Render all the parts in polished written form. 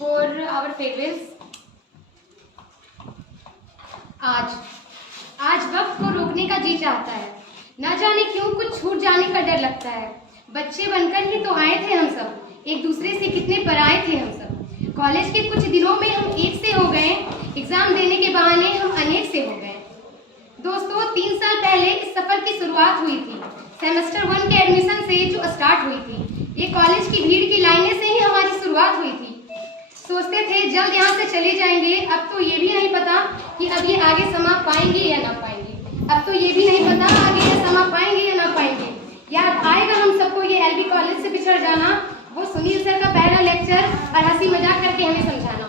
for our farewells. आज वक्त को रोकने का जी चाहता है, न जाने क्यों कुछ छूट जाने का डर लगता है। बच्चे बनकर ही तो आए थे हम सब, एक दूसरे से कितने पराए थे हम सब। कॉलेज के कुछ दिनों में हम एक से हो गए, एग्जाम देने के बहाने हम अनेक से हो गए। दोस्तों, 3 साल पहले इस सफर की शुरुआत हुई थी, सेमेस्टर 1 के एडमिशन से जो स्टार्ट हुई थी। ये कॉलेज की भीड़ की लाइनें से ही हमारी शुरुआत हुई थी। सोचते थे जल्द यहाँ से चले जाएंगे। अब तो ये भी नहीं पता कि अब ये आगे समा पाएंगे या ना पाएंगे। अब तो ये भी नहीं पता आगे ये समा पाएंगे या ना पाएंगे। याद आएगा हम सबको ये एलबी कॉलेज से बिछड़ जाना, वो सुनील सर का पहला लेक्चर और हंसी मजाक करके हमें समझाना,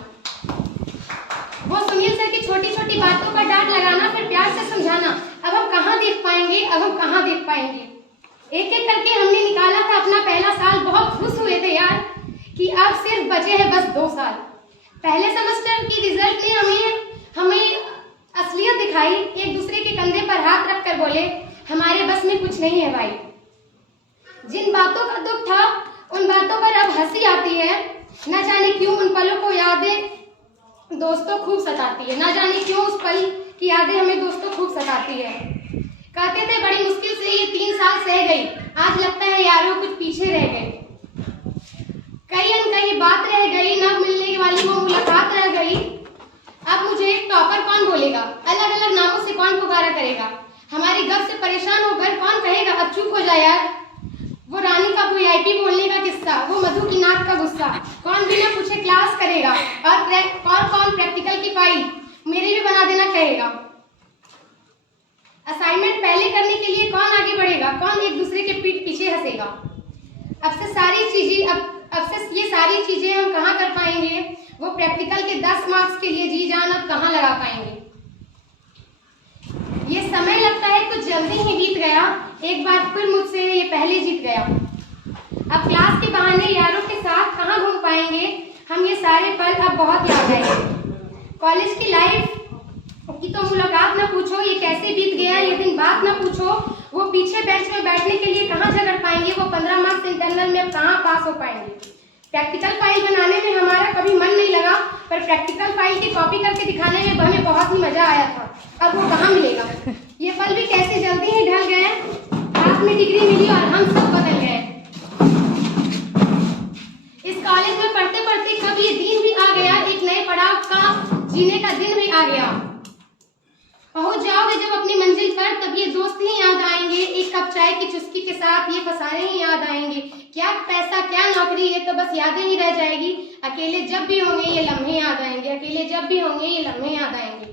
वो सुनील सर की छोटी छोटी बातों पर डांट लगाना, फिर प्यार से समझाना। अब हम कहाँ देख पाएंगे, अब हम कहाँ देख पाएंगे। एक एक करके हमने निकाला था अपना पहला साल। बहुत खुश हुए थे यार कि अब सिर्फ बचे हैं बस 2 साल। पहले सेमेस्टर की रिजल्ट ने हमें असलियत दिखाई। एक दूसरे के कंधे पर हाथ रखकर बोले, हमारे बस में कुछ नहीं है भाई। जिन बातों का दुख था उन बातों पर अब हंसी आती है। न जाने क्यों उन पलों को यादें दोस्तों खूब सताती है। न जाने क्यों उस पल की यादें हमें दोस्तों खूब सताती है। कहते थे बड़ी मुश्किल से ये 3 साल सह गई, आज लगता है यारों कुछ पीछे रह गए। कहीं अनकहीं बात रह गई, न मिलने वाली वो मुलाकात रह गई। अब मुझे टॉपर कौन बोलेगा, अलग अलग नामों से कौन पुकारा करेगा। हमारी गप से परेशान होकर कौन कहेगा अब चुप हो जा यार। वो रानी का VIP बोलने का किस्सा, वो मधु की नाक का गुस्सा, कौन बिना पूछे क्लास करेगा और कौन प्रैक्टिकल की फाइल मेरी भी बना देना कहेगा। असाइनमेंट पहले करने के लिए कौन आगे बढ़ेगा, कौन एक दूसरे के पीठ पीछे हंसेगा। अब से ये सारी चीजें हम कहाँ कर पाएंगे। वो प्रैक्टिकल के 10 मार्क्स के लिए जी जान अब कहाँ लगा पाएंगे। ये समय लगता है कुछ जल्दी ही बीत गया, एक बार फिर मुझसे ये पहले जीत गया। अब क्लास के बहाने यारों के साथ कहाँ घूम पाएंगे हम, ये सारे पल अब बहुत याद आएंगे। कॉलेज की लाइफ की तो मुलाकात ना पूछो, ये कैसे बीत गया ये दिन बात ना पूछो। वो पीछे बेंच में बैठने के लिए कहाँ झगड़ पाएंगे, वो 15 मार्क्स इंटरनल में अब कहाँ पास हो पाएंगे। प्रैक्टिकल फाइल बनाने में हमारा कभी मन नहीं लगा, पर प्रैक्टिकल फाइल की कॉपी करके दिखाने में हमें बहुत ही मजा आया था। अब वो कहाँ मिलेगा। ये पल भी कैसे जल्दी ही ढल गए, हाथ में डिग्री मिली और हम सब बदल गए। इस कॉलेज में पढ़ते पढ़ते कब ये दिन भी आ गया, एक नए पड़ाव का जीने का दिन भी आ गया। पहुंच जाओगे जब अपनी मंजिल पर, तब ये दोस्त ही याद आएंगे, एक कप चाय की चुस्की के साथ ये फसाने ही याद आएंगे। क्या पैसा क्या नौकरी, ये तो बस यादें ही रह जाएगी। अकेले जब भी होंगे ये लम्हे याद आएंगे, अकेले जब भी होंगे ये लम्हे याद आएंगे।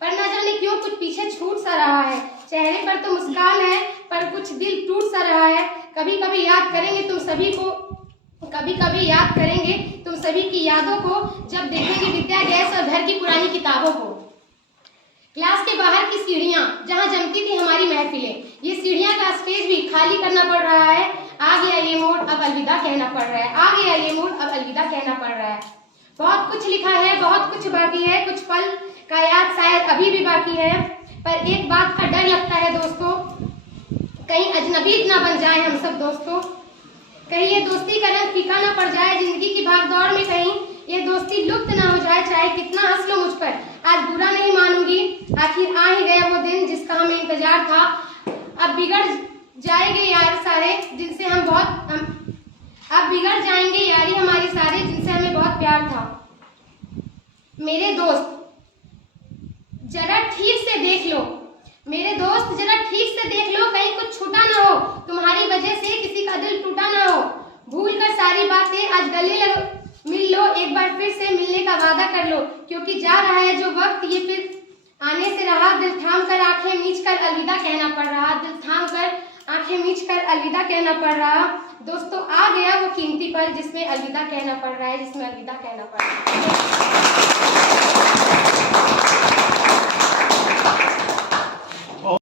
पर न जाने क्यों कुछ पीछे छूट सा रहा है। चेहरे पर तो मुस्कान है, पर कुछ दिल टूट सा रहा है। कभी कभी याद करेंगे तुम सभी को, कभी कभी याद करेंगे तुम सभी की यादों को, जब देखेंगे विद्या गैस और घर की पुरानी किताबों को। क्लास के बाहर की सीढ़ियां जहां जमती थी हमारी महफिलें, ये सीढ़ियां का स्टेज भी खाली करना पड़ रहा है। आ गया ये मोड़, अब अलविदा कहना पड़ रहा है। आ गया ये मोड़, अब अलविदा कहना पड़ रहा है। बहुत कुछ लिखा है, बहुत कुछ बाकी है, कुछ पल का याद शायद अभी भी बाकी है। पर एक बात का डर लगता है दोस्तों, कहीं अजनबी ना बन जाए हम सब दोस्तों। कहीं ये दोस्ती का रंग फीका ना पड़ जाए जिंदगी की भागदौड़ में, कहीं ये दोस्ती लुप्त ना हो जाए। चाहे कितना हंस लो मुझ पर, आज बुरा नहीं मानूंगी। आखिर आ ही गया वो दिन जिसका हमें इंतजार था। अब बिगड़ जाएंगे यार सारे जिनसे अब बिगड़ जाएंगे यारी हमारी सारे जिनसे हमें बहुत प्यार था। मेरे दोस्त जरा ठीक से देख लो, मेरे दोस्त जरा ठीक से देख लो, कहीं कुछ छूटा ना हो, तुम्हारी वजह से किसी का दिल टूटा ना हो। भूल कर सारी बातें आज गले मिल लो, एक बार फिर से मिलने का वादा कर लो, क्योंकि जा रहा है जो वक्त ये फिर आने से रहा। दिल थाम कर आंखें मीच कर अलविदा कहना पड़ रहा, दिल थाम कर आंखें मीच कर अलविदा कहना पड़ रहा। दोस्तों आ गया वो कीमती पल जिसमें अलविदा कहना पड़ रहा है, जिसमें अलविदा कहना पड़ रहा है।